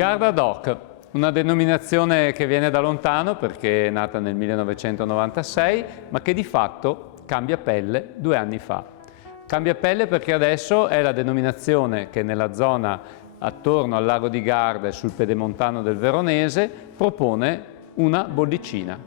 Garda DOC, una denominazione che viene da lontano perché è nata nel 1996, ma che di fatto cambia pelle 2 anni fa. Cambia pelle perché adesso è la denominazione che nella zona attorno al lago di Garda e sul pedemontano del Veronese propone una bollicina.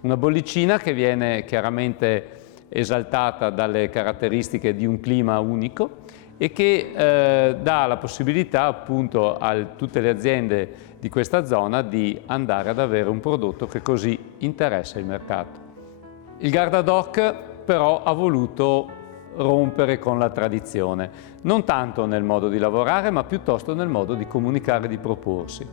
Una bollicina che viene chiaramente esaltata dalle caratteristiche di un clima unico e che dà la possibilità appunto a tutte le aziende di questa zona di andare ad avere un prodotto che così interessa il mercato. Il Garda DOC però ha voluto rompere con la tradizione, non tanto nel modo di lavorare ma piuttosto nel modo di comunicare e di proporsi.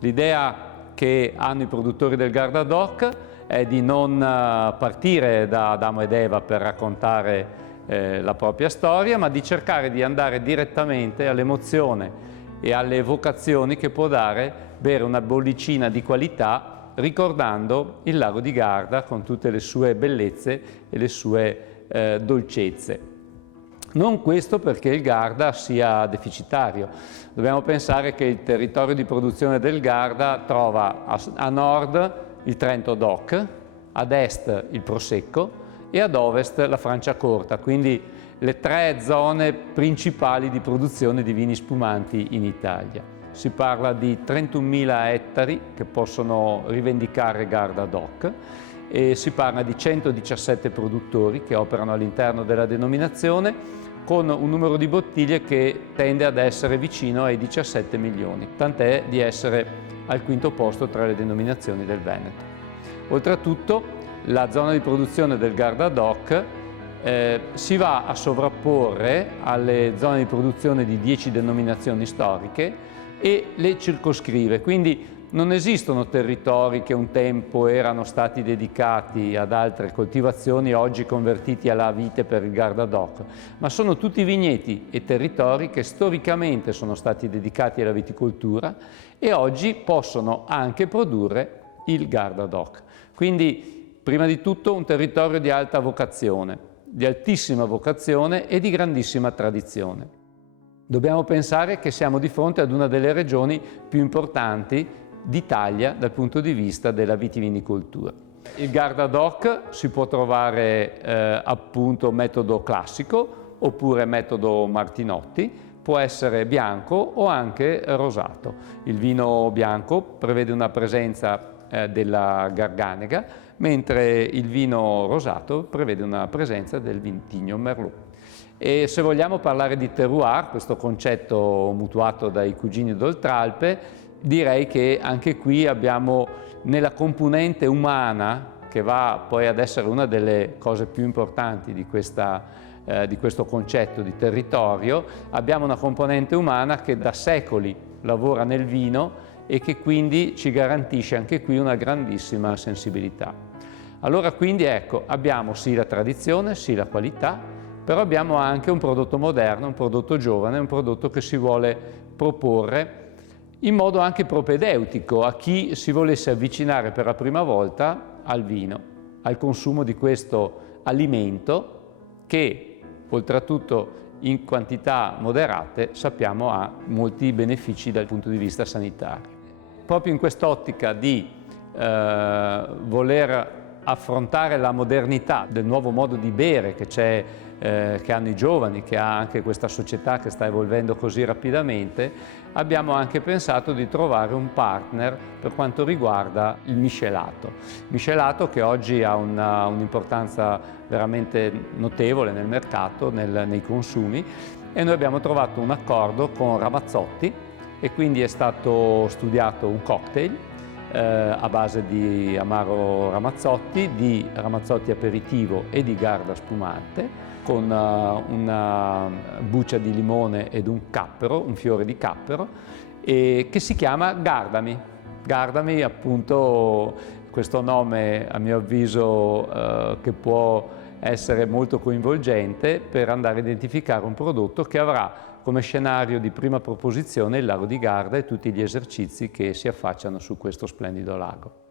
L'idea che hanno i produttori del Garda DOC è di non partire da Adamo ed Eva per raccontare la propria storia, ma di cercare di andare direttamente all'emozione e alle evocazioni che può dare bere una bollicina di qualità ricordando il lago di Garda con tutte le sue bellezze e le sue dolcezze. Non questo perché il Garda sia deficitario. Dobbiamo pensare che il territorio di produzione del Garda trova a nord il Trento DOC, ad est il Prosecco e ad ovest la Franciacorta, quindi le 3 zone principali di produzione di vini spumanti in Italia. Si parla di 31.000 ettari che possono rivendicare Garda DOC e si parla di 117 produttori che operano all'interno della denominazione con un numero di bottiglie che tende ad essere vicino ai 17 milioni, tant'è di essere al 5° posto tra le denominazioni del Veneto. Oltretutto, la zona di produzione del Garda DOC si va a sovrapporre alle zone di produzione di 10 denominazioni storiche e le circoscrive, quindi non esistono territori che un tempo erano stati dedicati ad altre coltivazioni, oggi convertiti alla vite per il Garda DOC, ma sono tutti vigneti e territori che storicamente sono stati dedicati alla viticoltura e oggi possono anche produrre il Garda DOC. Quindi, prima di tutto un territorio di alta vocazione, di altissima vocazione e di grandissima tradizione. Dobbiamo pensare che siamo di fronte ad una delle regioni più importanti d'Italia dal punto di vista della vitivinicoltura. Il Garda DOC si può trovare appunto metodo classico oppure metodo Martinotti, può essere bianco o anche rosato. Il vino bianco prevede una presenza della Garganega, mentre il vino rosato prevede una presenza del Vitigno Merlot. E se vogliamo parlare di terroir, questo concetto mutuato dai cugini d'Oltralpe, direi che anche qui abbiamo nella componente umana, che va poi ad essere una delle cose più importanti di questo concetto di territorio, abbiamo una componente umana che da secoli lavora nel vino e che quindi ci garantisce anche qui una grandissima sensibilità. Allora quindi ecco, abbiamo sì la tradizione, sì la qualità, però abbiamo anche un prodotto moderno, un prodotto giovane, un prodotto che si vuole proporre in modo anche propedeutico a chi si volesse avvicinare per la prima volta al vino, al consumo di questo alimento che oltretutto in quantità moderate sappiamo ha molti benefici dal punto di vista sanitario. Proprio in quest'ottica di voler affrontare la modernità del nuovo modo di bere che hanno i giovani, che ha anche questa società che sta evolvendo così rapidamente, abbiamo anche pensato di trovare un partner per quanto riguarda il miscelato. Miscelato che oggi ha un'importanza veramente notevole nel mercato, nei consumi, e noi abbiamo trovato un accordo con Ramazzotti e quindi è stato studiato un cocktail a base di Amaro Ramazzotti, di Ramazzotti aperitivo e di Garda spumante, con una buccia di limone ed un cappero, un fiore di cappero, che si chiama Gardami. Gardami, appunto, questo nome a mio avviso che può essere molto coinvolgente per andare a identificare un prodotto che avrà come scenario di prima proposizione il lago di Garda e tutti gli esercizi che si affacciano su questo splendido lago.